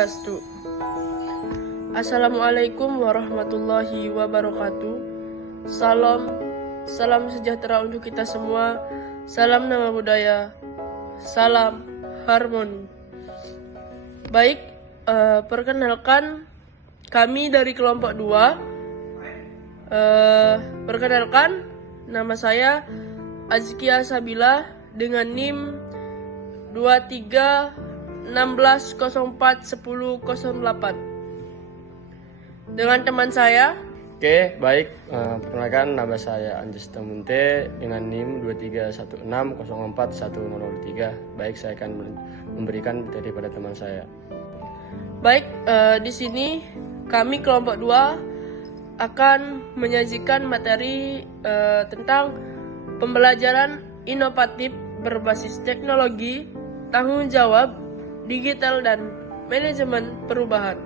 Swastiastu. Assalamualaikum warahmatullahi wabarakatuh. Salam sejahtera untuk kita semua. Salam nama budaya. Salam harmoni. Baik, perkenalkan kami dari kelompok 2. Perkenalkan, nama saya Azkia Sabila dengan NIM 2316041008 dengan teman saya. Oke, baik. Perkenalkan, nama saya Anjas Tamunte dengan NIM 2316041003. Baik, saya akan memberikan materi pada teman saya. Baik, di sini kami kelompok 2 akan menyajikan materi tentang pembelajaran inovatif berbasis teknologi, tanggung jawab, digital, dan manajemen perubahan.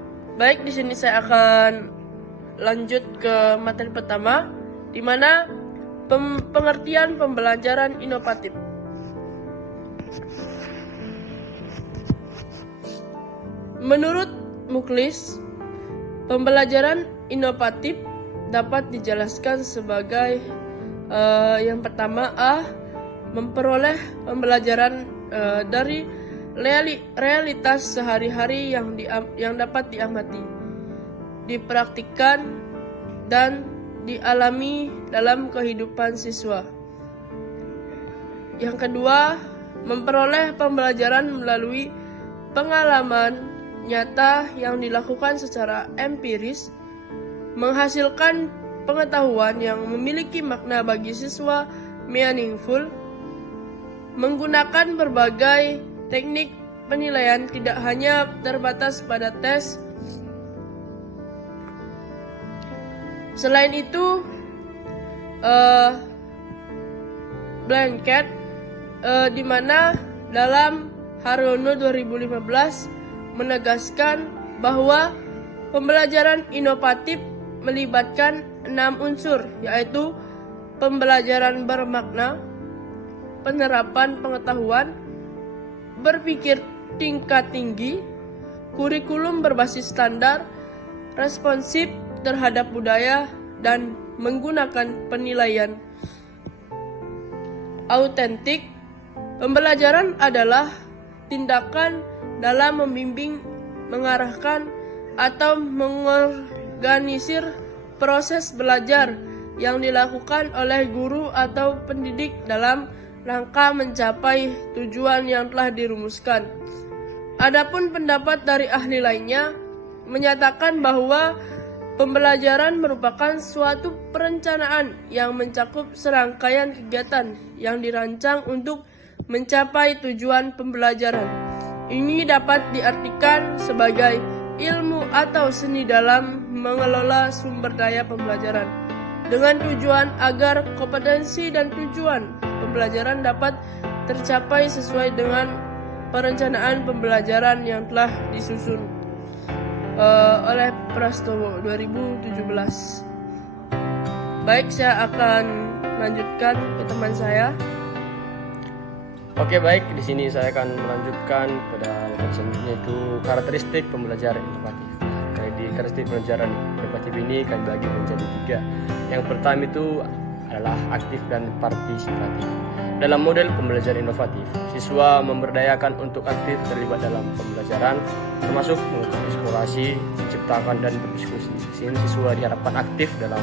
Baik, di sini saya akan lanjut ke materi pertama, di mana pengertian pembelajaran inovatif. Menurut Muklis, pembelajaran inovatif dapat dijelaskan sebagai yang pertama, memperoleh pembelajaran dari realitas sehari-hari yang dapat diamati, dipraktikkan, dan dialami dalam kehidupan siswa. Yang kedua, memperoleh pembelajaran melalui pengalaman nyata yang dilakukan secara empiris, menghasilkan pengetahuan yang memiliki makna bagi siswa, meaningful, menggunakan berbagai teknik penilaian, tidak hanya terbatas pada tes. Selain itu, blanket, di mana dalam Haryono 2015 menegaskan bahwa pembelajaran inovatif melibatkan 6 unsur, yaitu pembelajaran bermakna, penerapan pengetahuan, berpikir tingkat tinggi, kurikulum berbasis standar, responsif terhadap budaya, dan menggunakan penilaian autentik. Pembelajaran adalah tindakan dalam membimbing, mengarahkan, atau mengorganisir proses belajar yang dilakukan oleh guru atau pendidik dalam rangka mencapai tujuan yang telah dirumuskan. Adapun pendapat dari ahli lainnya menyatakan bahwa pembelajaran merupakan suatu perencanaan yang mencakup serangkaian kegiatan yang dirancang untuk mencapai tujuan pembelajaran. Ini dapat diartikan sebagai ilmu atau seni dalam mengelola sumber daya pembelajaran dengan tujuan agar kompetensi dan tujuan pembelajaran dapat tercapai sesuai dengan perencanaan pembelajaran yang telah disusun oleh Prastowo 2017. Baik, saya akan lanjutkan ke teman saya. Oke, baik. Di sini saya akan melanjutkan pada materi selanjutnya, yaitu karakteristik pembelajaran inovatif. Di karakteristik pembelajaran inovatif ini kami bagi menjadi 3. Yang pertama itu adalah aktif dan partisipatif. Dalam model pembelajaran inovatif, siswa memberdayakan untuk aktif terlibat dalam pembelajaran, termasuk mengikuti eksplorasi, menciptakan, dan berdiskusi. Di sini siswa diharapkan aktif dalam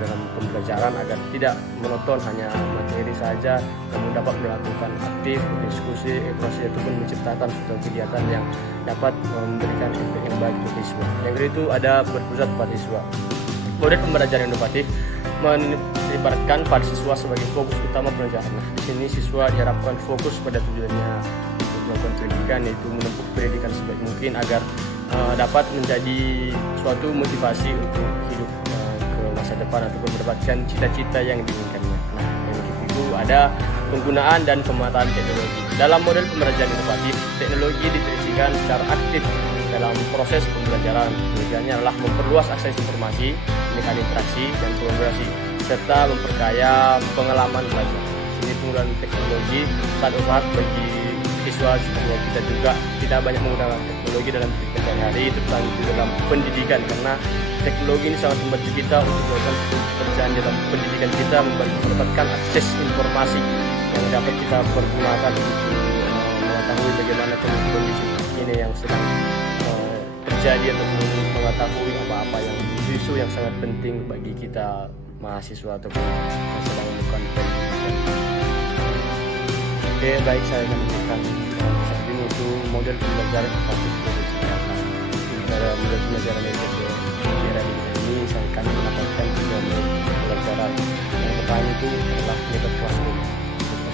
dalam pembelajaran agar tidak monoton hanya materi saja, namun dapat melakukan aktif diskusi, eksplorasi, ataupun menciptakan suatu kegiatan yang dapat memberikan efek yang baik bagi siswa. Yang kedua itu ada berpusat pada siswa. Model pembelajaran inovatif melibatkan pada siswa sebagai fokus utama pembelajaran. Nah, di sini siswa diharapkan fokus pada tujuannya untuk melakukan pendidikan, yaitu menempuh pendidikan sebaik mungkin agar dapat menjadi suatu motivasi untuk hidup ke masa depan ataupun mendapatkan cita-cita yang diinginkannya. Nah, yang itu ada penggunaan dan pemanfaatan teknologi. Dalam model pembelajaran inovatif, teknologi diterapkan secara aktif dalam proses pembelajaran. Tujuannya adalah memperluas akses informasi, meningkatkan interaksi dan kolaborasi, serta memperkaya pengalaman belajar. Ini penggunaan teknologi sangat bermanfaat bagi siswa supaya kita juga tidak banyak menggunakan teknologi dalam kehidupan sehari-hari, terutama di dalam pendidikan, karena teknologi ini sangat membantu kita untuk melakukan pekerjaan dalam pendidikan kita, mendapatkan akses informasi yang dapat kita pergunakan untuk mengetahui bagaimana kondisi ini yang sedang terjadi, ataupun mengetahui apa-apa yang isu yang sangat penting bagi kita mahasiswa ataupun yang sedang melakukan pendidikan. Oke, baik, saya akan memberikan saat ini itu model pembelajaran inovatif dari Jakarta. Pada model pembelajaran dari era ini saya akan menambahkan 3 model pembelajaran. Yang pertama itu adalah metode classroom.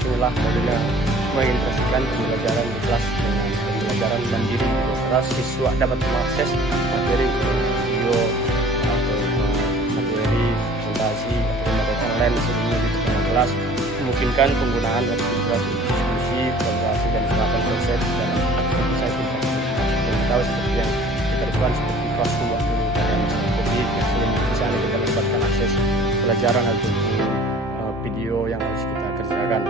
Inilah modelnya mengintegrasikan pembelajaran di kelas dengan pembelajaran mandiri. Kelas siswa dapat mengakses materi video atau materi presentasi atau materi lain sebelumnya di tengah kelas, memungkinkan penggunaan aktivitas diskusi, kolaborasi dan penerapan konsep dalam aktivitas yang tahu seperti yang kita lakukan seperti classroom waktu karena masalah COVID yang sering di sana kita mendapatkan akses pelajaran ataupun video yang harus kita kerjakan.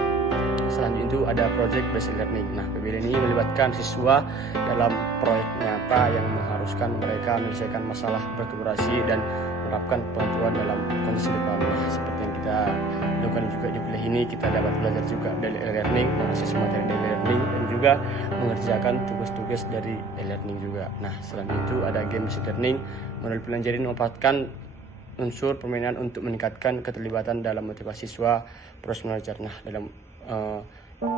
Selanjutnya itu ada project based learning. Nah, PBL ini melibatkan siswa dalam proyek nyata yang mengharuskan mereka menyelesaikan masalah berkolaborasi dan menerapkan pengetahuan dalam kondisi depan. Nah, seperti yang kita lakukan juga di kuliah ini, kita dapat belajar juga dari e-learning, mengakses materi dari e-learning dan juga mengerjakan tugas-tugas dari e-learning juga. Nah, selanjutnya itu ada game based learning. Model pembelajaran memanfaatkan unsur permainan untuk meningkatkan keterlibatan dalam motivasi siswa proses belajar. Nah, dalam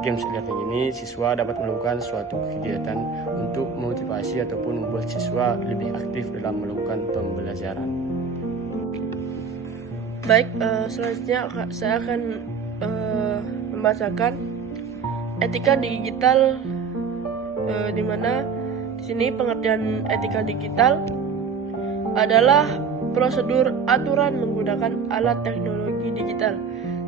games learning ini siswa dapat melakukan suatu kegiatan untuk memotivasi ataupun membuat siswa lebih aktif dalam melakukan pembelajaran. Baik, selanjutnya saya akan membacakan etika digital, di mana di sini pengertian etika digital adalah prosedur aturan menggunakan alat teknologi digital.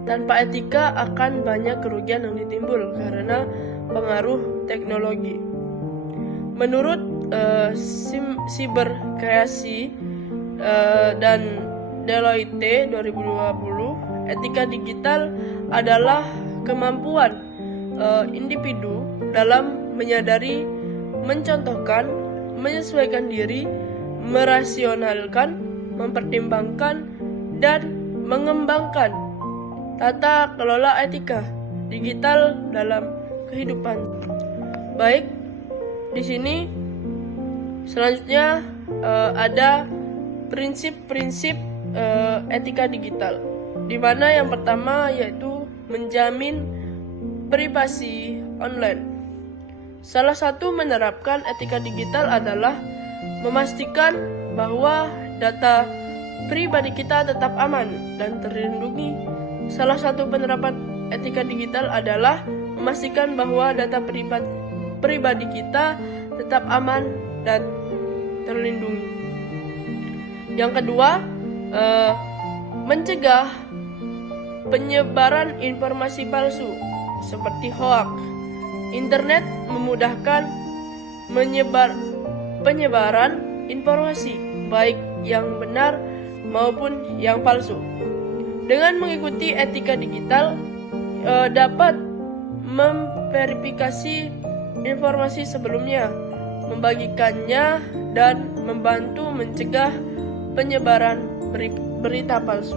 Tanpa etika akan banyak kerugian yang ditimbul karena pengaruh teknologi. Menurut Cyber Kreasi dan Deloitte 2020, etika digital adalah kemampuan individu dalam menyadari, mencontohkan, menyesuaikan diri, merasionalkan, mempertimbangkan, dan mengembangkan tata kelola etika digital dalam kehidupan. Baik, di sini selanjutnya ada prinsip-prinsip etika digital, di mana yang pertama yaitu menjamin privasi online. Salah satu menerapkan etika digital adalah memastikan bahwa data pribadi kita tetap aman dan terlindungi. Salah satu penerapan etika digital adalah memastikan bahwa data pribadi kita tetap aman dan terlindungi. Yang kedua, mencegah penyebaran informasi palsu seperti hoax. Internet memudahkan penyebaran informasi baik yang benar maupun yang palsu. Dengan mengikuti etika digital, dapat memverifikasi informasi sebelumnya, membagikannya, dan membantu mencegah penyebaran berita palsu.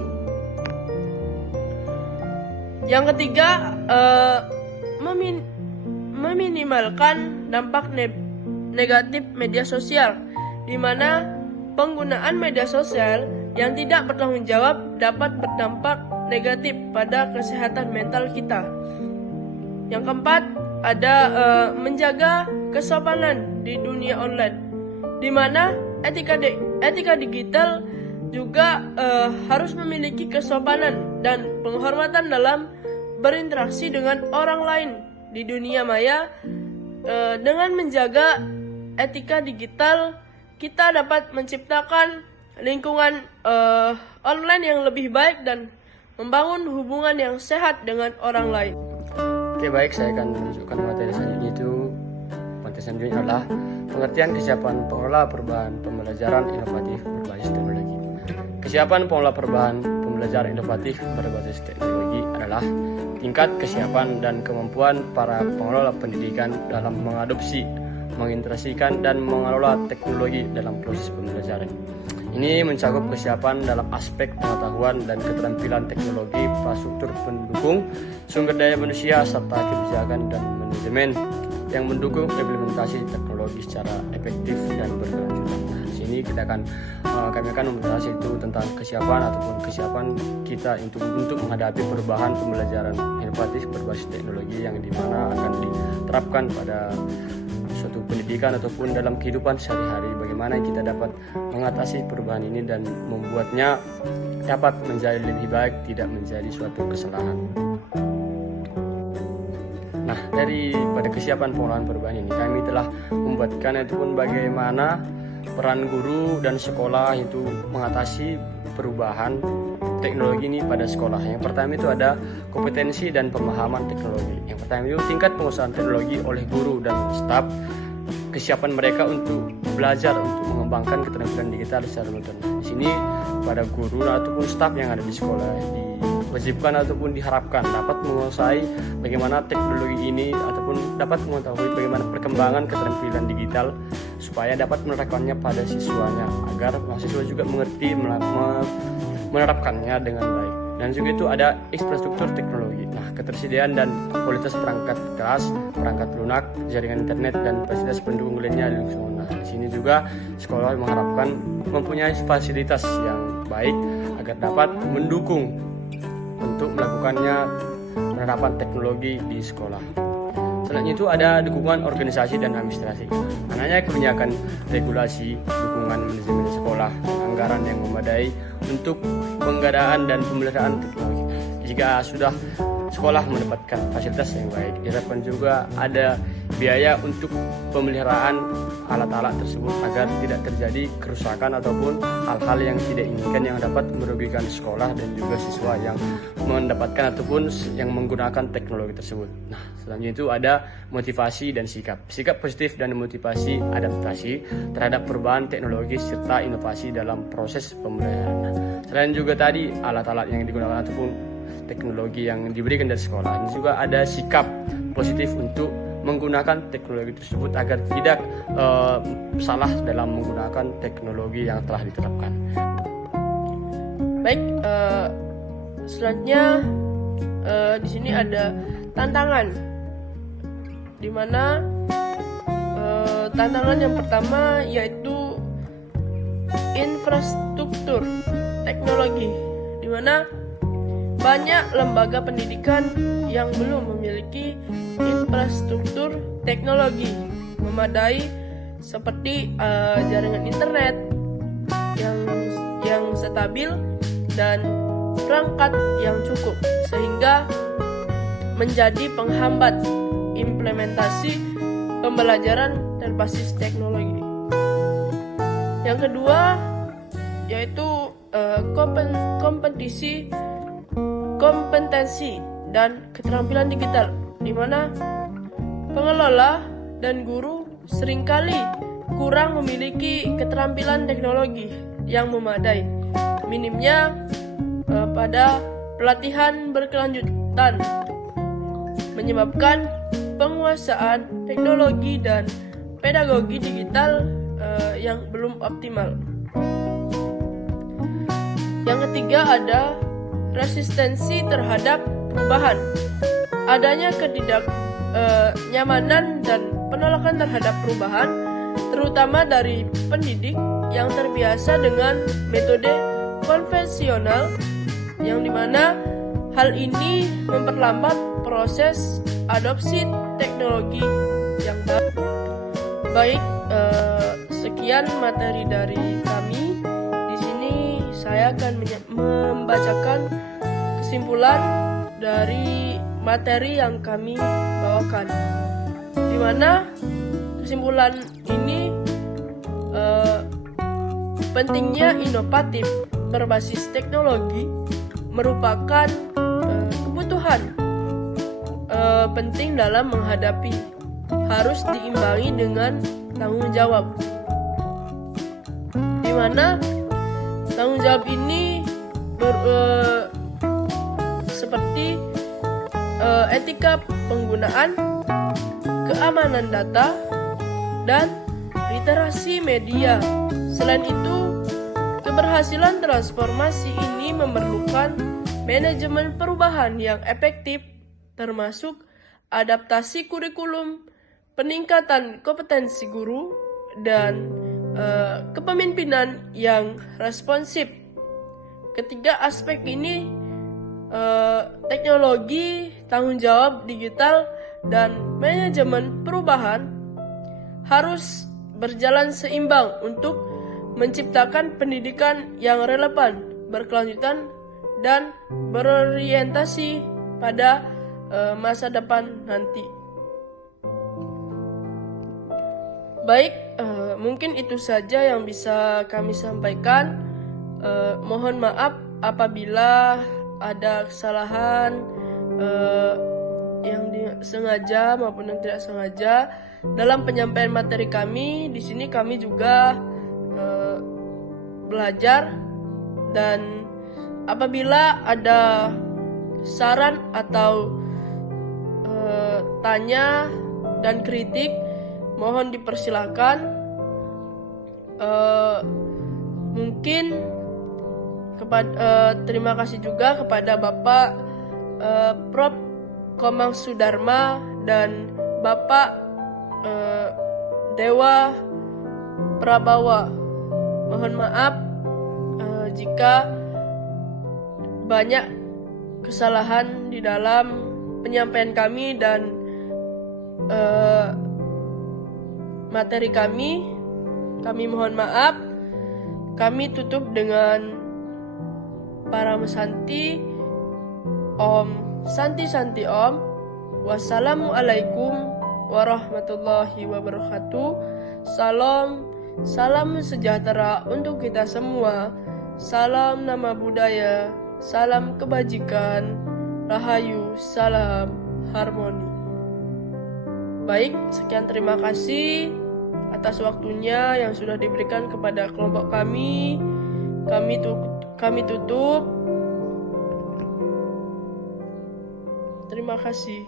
Yang ketiga, meminimalkan dampak negatif media sosial, di mana penggunaan media sosial yang tidak bertanggung jawab dapat berdampak negatif pada kesehatan mental kita. Yang keempat, ada menjaga kesopanan di dunia online, di mana etika digital juga harus memiliki kesopanan dan penghormatan dalam berinteraksi dengan orang lain di dunia maya. Dengan menjaga etika digital, kita dapat menciptakan lingkungan online yang lebih baik dan membangun hubungan yang sehat dengan orang lain. Oke, baik, saya akan menunjukkan materi selanjutnya itu. Materi selanjutnya adalah pengertian kesiapan pengelola perubahan pembelajaran inovatif berbasis teknologi. Kesiapan pengelola perubahan pembelajaran inovatif berbasis teknologi adalah adalah tingkat kesiapan dan kemampuan para pengelola pendidikan dalam mengadopsi, mengintegrasikan, dan mengelola teknologi dalam proses pembelajaran. Ini mencakup kesiapan dalam aspek pengetahuan dan keterampilan teknologi, infrastruktur pendukung, sumber daya manusia, serta kebijakan dan manajemen yang mendukung implementasi teknologi secara efektif dan berkelanjutan. Nah, di sini kami akan membahas itu tentang kesiapan ataupun kesiapan kita untuk menghadapi perubahan pembelajaran inovatif berbasis teknologi yang dimana akan diterapkan pada suatu pendidikan ataupun dalam kehidupan sehari-hari. Bagaimana kita dapat mengatasi perubahan ini dan membuatnya dapat menjadi lebih baik, tidak menjadi suatu kesalahan. Nah, pada kesiapan pengelolaan perubahan ini, kami telah membuatkan ataupun bagaimana peran guru dan sekolah itu mengatasi perubahan teknologi ini pada sekolah. Yang pertama itu ada kompetensi dan pemahaman teknologi. Yang pertama itu tingkat penguasaan teknologi oleh guru dan staf, kesiapan mereka untuk belajar untuk mengembangkan keterampilan digital secara modern. Di sini pada guru ataupun staf yang ada di sekolah diwajibkan ataupun diharapkan dapat menguasai bagaimana teknologi ini ataupun dapat mengetahui bagaimana perkembangan keterampilan digital supaya dapat menerapkannya pada siswanya agar mahasiswa juga mengerti menerapkannya dengan baik. Dan juga itu ada infrastruktur teknologi. Nah, ketersediaan dan kualitas perangkat keras, perangkat lunak, jaringan internet, dan fasilitas pendukung lainnya di lingkungan. Nah, di sini juga sekolah mengharapkan mempunyai fasilitas yang baik agar dapat mendukung untuk melakukannya penerapan teknologi di sekolah. Selanjutnya itu ada dukungan organisasi dan administrasi. Anaknya kebanyakan regulasi, dukungan manajemen sekolah, anggaran yang memadai untuk penggadaan dan pemeliharaan teknologi. Jika sudah sekolah mendapatkan fasilitas yang baik, diharapkan juga ada biaya untuk pemeliharaan alat-alat tersebut agar tidak terjadi kerusakan ataupun hal-hal yang tidak inginkan yang dapat merugikan sekolah dan juga siswa yang mendapatkan ataupun yang menggunakan teknologi tersebut. Nah, selanjutnya itu ada motivasi dan sikap positif dan motivasi adaptasi terhadap perubahan teknologi serta inovasi dalam proses pembelajaran. Nah, selain juga tadi alat-alat yang digunakan ataupun teknologi yang diberikan dari sekolah, ini juga ada sikap positif untuk menggunakan teknologi tersebut agar tidak salah dalam menggunakan teknologi yang telah diterapkan. Baik, selanjutnya di sini ada tantangan, di mana tantangan yang pertama yaitu infrastruktur teknologi, di mana banyak lembaga pendidikan yang belum memiliki infrastruktur teknologi memadai seperti jaringan internet yang stabil dan perangkat yang cukup, sehingga menjadi penghambat implementasi pembelajaran berbasis teknologi. Yang kedua yaitu kompetensi dan keterampilan digital, di mana pengelola dan guru seringkali kurang memiliki keterampilan teknologi yang memadai. Minimnya pada pelatihan berkelanjutan menyebabkan penguasaan teknologi dan pedagogi digital yang belum optimal. Yang ketiga ada resistensi terhadap perubahan. Adanya ketidaknyamanan dan penolakan terhadap perubahan, terutama dari pendidik yang terbiasa dengan metode konvensional, yang dimana hal ini memperlambat proses adopsi teknologi yang baru. Baik, sekian materi dari kami. Di sini saya akan membacakan kesimpulan dari materi yang kami bawakan, di mana kesimpulan ini pentingnya inovatif berbasis teknologi merupakan kebutuhan penting dalam menghadapi, harus diimbangi dengan tanggung jawab, di mana tanggung jawab ini seperti etika penggunaan, keamanan data, dan literasi media. Selain itu, keberhasilan transformasi ini memerlukan manajemen perubahan yang efektif, termasuk adaptasi kurikulum, peningkatan kompetensi guru, dan kepemimpinan yang responsif. Ketiga aspek ini, teknologi, tanggung jawab digital, dan manajemen perubahan harus berjalan seimbang untuk menciptakan pendidikan yang relevan, berkelanjutan, dan berorientasi pada masa depan nanti. Baik, mungkin itu saja yang bisa kami sampaikan. Mohon maaf apabila ada kesalahan yang sengaja maupun yang tidak sengaja dalam penyampaian materi kami. Di sini kami juga belajar, dan apabila ada saran atau tanya dan kritik, mohon dipersilakan. Mungkin terima kasih juga kepada Bapak Prof. Komang Sudarma dan Bapak Dewa Prabawa. Mohon maaf jika banyak kesalahan di dalam penyampaian kami dan materi kami. Kami mohon maaf. Kami tutup dengan Paramesanti Om Santi Santi Om. Wassalamualaikum warahmatullahi wabarakatuh. Salam sejahtera untuk kita semua. Salam nama budaya, salam kebajikan, rahayu, salam harmoni. Baik, sekian terima kasih atas waktunya yang sudah diberikan kepada kelompok kami. Kami tutup. Terima kasih.